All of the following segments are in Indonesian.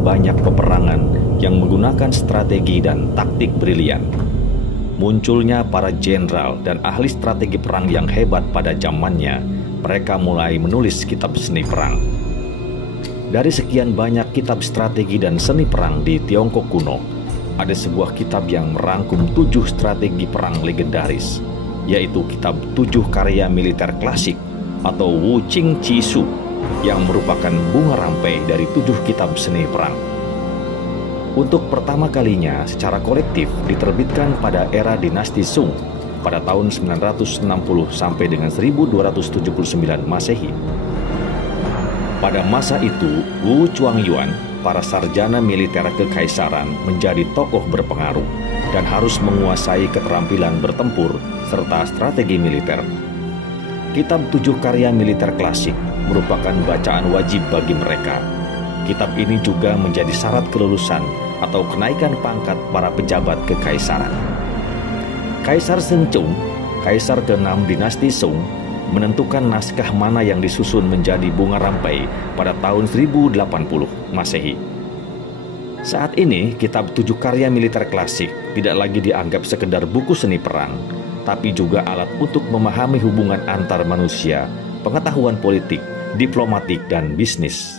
banyak peperangan yang menggunakan strategi dan taktik brilian. Munculnya para jenderal dan ahli strategi perang yang hebat pada zamannya, mereka mulai menulis kitab seni perang. Dari sekian banyak kitab strategi dan seni perang di Tiongkok kuno, ada sebuah kitab yang merangkum 7 strategi perang legendaris, yaitu kitab 7 karya militer klasik atau Wu Qing Chi Su, yang merupakan bunga rampai dari 7 kitab seni perang. Untuk pertama kalinya secara kolektif diterbitkan pada era dinasti Sung pada tahun 960 sampai dengan 1279 Masehi. Pada masa itu, Wu Chuangyuan, para sarjana militer kekaisaran, menjadi tokoh berpengaruh dan harus menguasai keterampilan bertempur serta strategi militer. Kitab 7 karya militer klasik merupakan bacaan wajib bagi mereka. Kitab ini juga menjadi syarat kelulusan atau kenaikan pangkat para pejabat kekaisaran. Kaisar Shenzong, kaisar ke-6 dinasti Song, menentukan naskah mana yang disusun menjadi bunga rampai pada tahun 1080 Masehi. Saat ini, kitab 7 karya militer klasik tidak lagi dianggap sekedar buku seni perang, tapi juga alat untuk memahami hubungan antar manusia, pengetahuan politik, diplomatik, dan bisnis.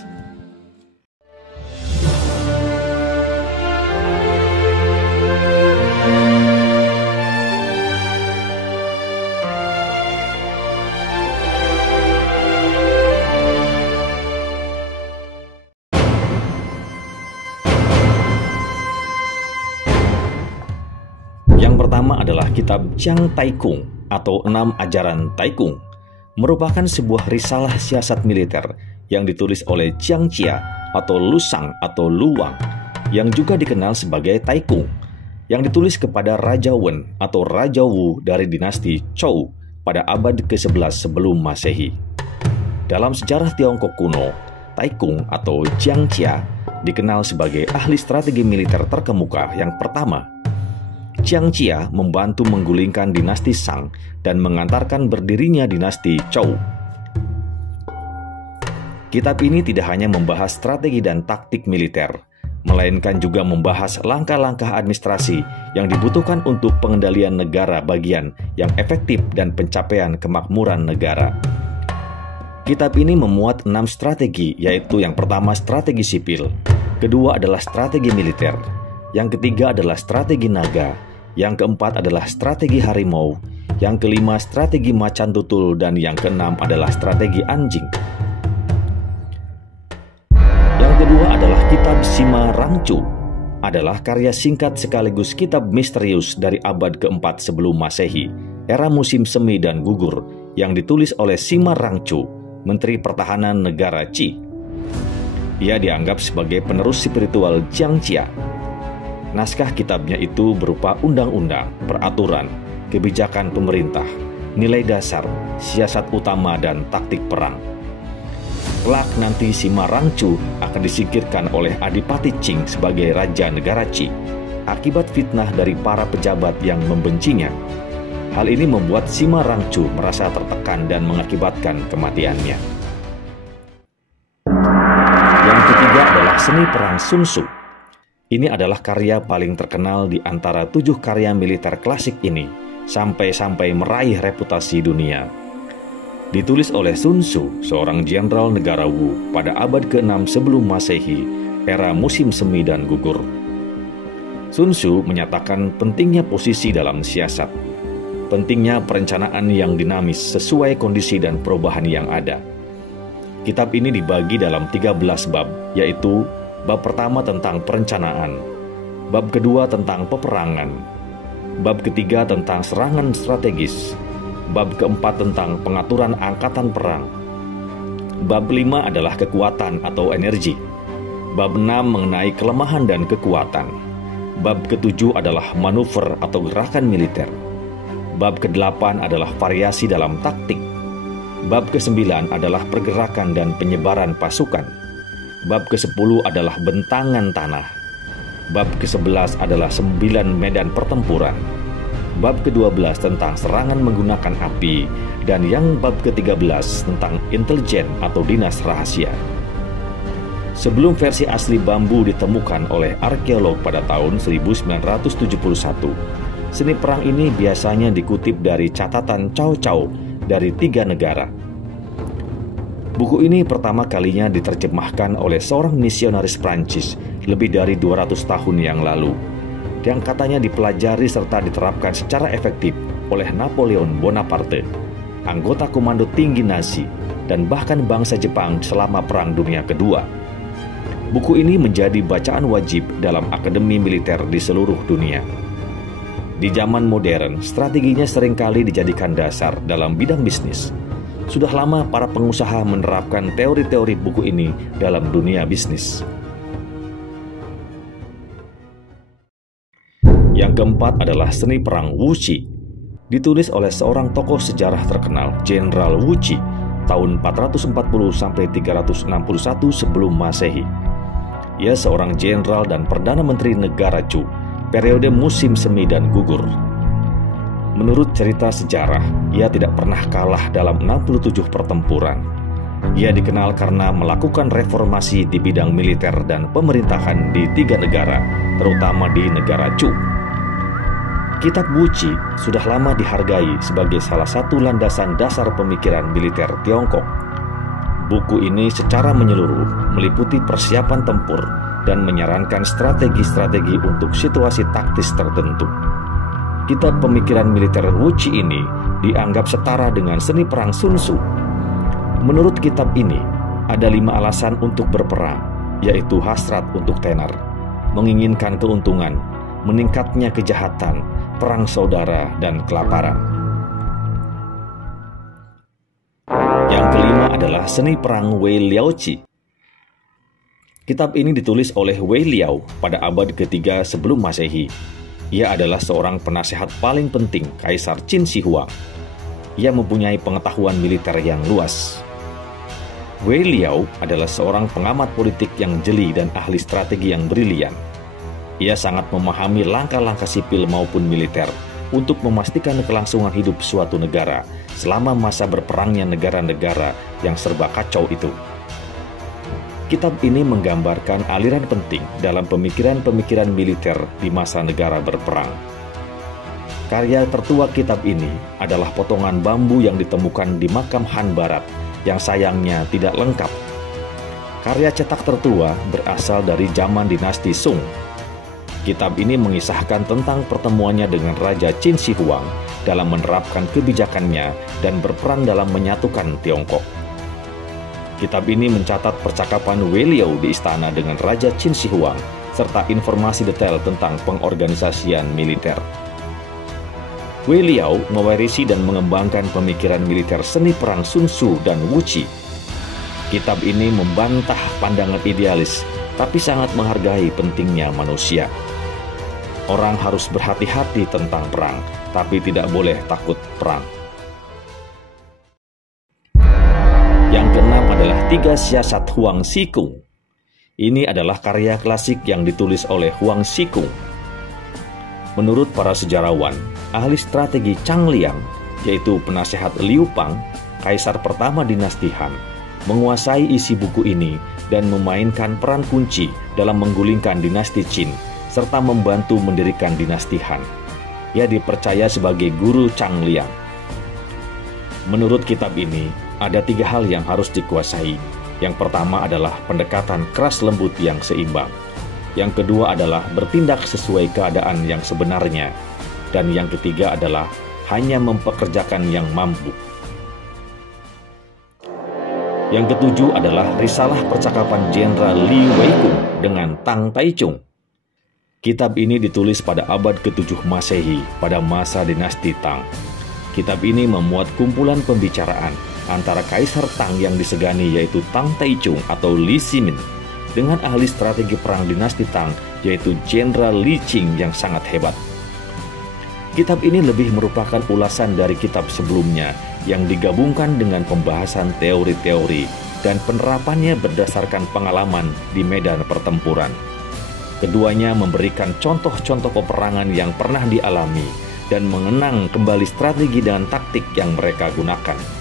Yang pertama adalah kitab Jiang Taikung atau 6 ajaran Taikung, merupakan sebuah risalah siasat militer yang ditulis oleh Jiang Jia atau Lu Shang atau Lu Wang, yang juga dikenal sebagai Taikung, yang ditulis kepada Raja Wen atau Raja Wu dari dinasti Zhou pada abad ke-11 sebelum Masehi. Dalam sejarah Tiongkok kuno, Taikung atau Jiang Jia dikenal sebagai ahli strategi militer terkemuka yang pertama. Jiang Jia membantu menggulingkan dinasti Shang dan mengantarkan berdirinya dinasti Zhou. Kitab ini tidak hanya membahas strategi dan taktik militer, melainkan juga membahas langkah-langkah administrasi yang dibutuhkan untuk pengendalian negara bagian yang efektif dan pencapaian kemakmuran negara. Kitab ini memuat 6 strategi, yaitu yang pertama strategi sipil, kedua adalah strategi militer, yang ketiga adalah strategi naga, yang keempat adalah strategi harimau, yang kelima strategi macan tutul, dan yang keenam adalah strategi anjing. Yang kedua adalah kitab Sima Rangchu, adalah karya singkat sekaligus kitab misterius dari abad keempat sebelum Masehi, era musim semi dan gugur, yang ditulis oleh Sima Rangchu, Menteri Pertahanan Negara Qi. Ia dianggap sebagai penerus spiritual Jiang Jia. Naskah kitabnya itu berupa undang-undang, peraturan, kebijakan pemerintah, nilai dasar, siasat utama, dan taktik perang. Kelak nanti Sima Rangchu akan disingkirkan oleh Adipati Qing sebagai Raja Negara Qi akibat fitnah dari para pejabat yang membencinya. Hal ini membuat Sima Rangchu merasa tertekan dan mengakibatkan kematiannya. Yang ketiga adalah seni perang Sun Tzu. Ini adalah karya paling terkenal di antara 7 karya militer klasik ini, sampai-sampai meraih reputasi dunia. Ditulis oleh Sun Tzu, seorang jenderal negara Wu pada abad ke-6 sebelum Masehi, era musim semi dan gugur. Sun Tzu menyatakan pentingnya posisi dalam siasat, pentingnya perencanaan yang dinamis sesuai kondisi dan perubahan yang ada. Kitab ini dibagi dalam 13 bab, yaitu bab pertama tentang perencanaan, bab kedua tentang peperangan, bab ketiga tentang serangan strategis, bab keempat tentang pengaturan angkatan perang, bab 5 adalah kekuatan atau energi, bab 6 mengenai kelemahan dan kekuatan, bab ke-7 adalah manuver atau gerakan militer, bab ke-8 adalah variasi dalam taktik, bab ke-9 adalah pergerakan dan penyebaran pasukan, bab ke-10 adalah bentangan tanah, bab ke-11 adalah 9 medan pertempuran, bab ke-12 tentang serangan menggunakan api, dan yang bab ke-13 tentang intelijen atau dinas rahasia. Sebelum versi asli bambu ditemukan oleh arkeolog pada tahun 1971, seni perang ini biasanya dikutip dari catatan Cao Cao dari 3 negara. Buku ini pertama kalinya diterjemahkan oleh seorang misionaris Prancis lebih dari 200 tahun yang lalu, yang katanya dipelajari serta diterapkan secara efektif oleh Napoleon Bonaparte, anggota komando tinggi Nazi, dan bahkan bangsa Jepang selama Perang Dunia Kedua. Buku ini menjadi bacaan wajib dalam akademi militer di seluruh dunia. Di zaman modern, strateginya seringkali dijadikan dasar dalam bidang bisnis. Sudah lama para pengusaha menerapkan teori-teori buku ini dalam dunia bisnis. Yang keempat adalah seni perang Wuqi. Ditulis oleh seorang tokoh sejarah terkenal, Jenderal Wuqi, tahun 440 sampai 361 sebelum Masehi. Ia seorang jenderal dan perdana menteri negara Chu, periode musim semi dan gugur. Menurut cerita sejarah, ia tidak pernah kalah dalam 67 pertempuran. Ia dikenal karena melakukan reformasi di bidang militer dan pemerintahan di 3 negara, terutama di negara Chu. Kitab Wuqi sudah lama dihargai sebagai salah satu landasan dasar pemikiran militer Tiongkok. Buku ini secara menyeluruh meliputi persiapan tempur dan menyarankan strategi-strategi untuk situasi taktis tertentu. Kitab pemikiran militer Wuqi ini dianggap setara dengan seni perang Sun Tzu. Menurut kitab ini, ada 5 alasan untuk berperang, yaitu hasrat untuk tenar, menginginkan keuntungan, meningkatnya kejahatan, perang saudara, dan kelaparan. Yang kelima adalah seni perang Wei Liaoqi. Kitab ini ditulis oleh Wei Liao pada abad ketiga sebelum Masehi. Ia adalah seorang penasehat paling penting Kaisar Qin Shi Huang. Ia mempunyai pengetahuan militer yang luas. Wei Liao adalah seorang pengamat politik yang jeli dan ahli strategi yang brilian. Ia sangat memahami langkah-langkah sipil maupun militer untuk memastikan kelangsungan hidup suatu negara selama masa berperangnya negara-negara yang serba kacau itu. Kitab ini menggambarkan aliran penting dalam pemikiran-pemikiran militer di masa negara berperang. Karya tertua kitab ini adalah potongan bambu yang ditemukan di makam Han Barat yang sayangnya tidak lengkap. Karya cetak tertua berasal dari zaman dinasti Sung. Kitab ini mengisahkan tentang pertemuannya dengan Raja Qin Shi Huang dalam menerapkan kebijakannya dan berperan dalam menyatukan Tiongkok. Kitab ini mencatat percakapan Wei Liao di istana dengan Raja Qin Shi Huang serta informasi detail tentang pengorganisasian militer. Wei Liao mewarisi dan mengembangkan pemikiran militer seni perang Sun Tzu dan Wuqi. Kitab ini membantah pandangan idealis, tapi sangat menghargai pentingnya manusia. Orang harus berhati-hati tentang perang, tapi tidak boleh takut perang. Yang keenam adalah 3 Siasat Huang Zikong. Ini adalah karya klasik yang ditulis oleh Huang Zikong. Menurut para sejarawan, ahli strategi Zhang Liang, yaitu penasehat Liu Pang, kaisar pertama dinasti Han, menguasai isi buku ini dan memainkan peran kunci dalam menggulingkan dinasti Qin serta membantu mendirikan dinasti Han. Ia dipercaya sebagai guru Zhang Liang. Menurut kitab ini, ada 3 hal yang harus dikuasai. Yang pertama adalah pendekatan keras lembut yang seimbang. Yang kedua adalah bertindak sesuai keadaan yang sebenarnya. Dan yang ketiga adalah hanya mempekerjakan yang mampu. Yang ketujuh adalah risalah percakapan Jenderal Li Weikun dengan Tang Taichung. Kitab ini ditulis pada abad ke-7 Masehi pada masa dinasti Tang. Kitab ini memuat kumpulan pembicaraan antara Kaisar Tang yang disegani yaitu Tang Taichung atau Li Ximin dengan ahli strategi perang dinasti Tang yaitu Jenderal Li Qing yang sangat hebat. Kitab ini lebih merupakan ulasan dari kitab sebelumnya yang digabungkan dengan pembahasan teori-teori dan penerapannya berdasarkan pengalaman di medan pertempuran. Keduanya memberikan contoh-contoh peperangan yang pernah dialami dan mengenang kembali strategi dan taktik yang mereka gunakan.